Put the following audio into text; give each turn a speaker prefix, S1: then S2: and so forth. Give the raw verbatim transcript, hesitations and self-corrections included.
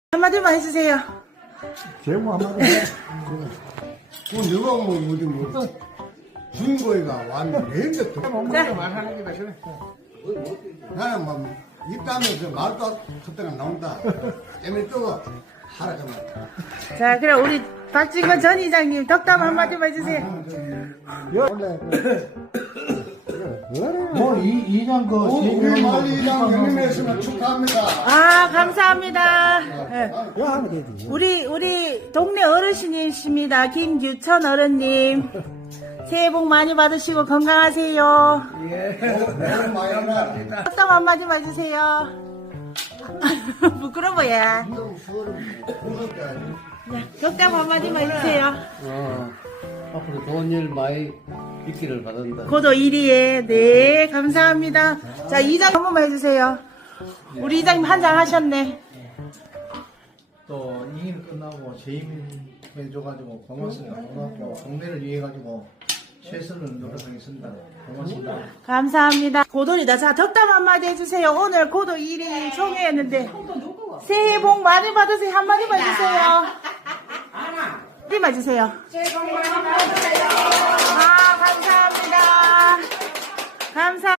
S1: 한마디만 해주세요.
S2: 제목 한마디 해. 그 누가 뭐 어디 뭐 주인공이가 완전 내인데 또
S1: 네.
S2: 말하는 게다 그래. 나는 뭐 입다면서 말도 그때가 나온다. 때문에 또 하라 좀.
S1: 자, 그럼 우리 박진건 전 이장님 덕담 한마디만 해주세요.
S3: 뭘 이, 이장 그,
S2: 우리 말리랑 형님이었으면 축하합니다.
S1: 아, 감사합니다. 네.
S3: 야, 하면 되지.
S1: 우리, 우리 동네 어르신이십니다. 김규천 어른님. 새해 복 많이 받으시고 건강하세요.
S2: 너무 많이 나.
S1: 덕담 한마디만 해주세요. 부끄러워, 뭐야. 덕담 한마디만 해주세요.
S4: 어, 앞으로 좋은 일 많이 있기를 바란다.
S1: 고도 일 위에. 네, 감사합니다. 자, 이장 한 번만 해주세요. 우리 이장님 한 장 하셨네.
S3: 또, 이 일 끝나고 재임해줘가지고 고맙습니다. 고맙고, 동네를 위해가지고 최선을 노력하겠습니다. 고맙습니다.
S1: 감사합니다. 고돌이다. 자, 덕담 한마디 해주세요. 오늘 고도 일 위 총회였는데 새해 복 많이 받으세요. 한마디만 해주세요. 한마디만 해주세요. 새해 복 많이 받으세요. 아, 감사합니다.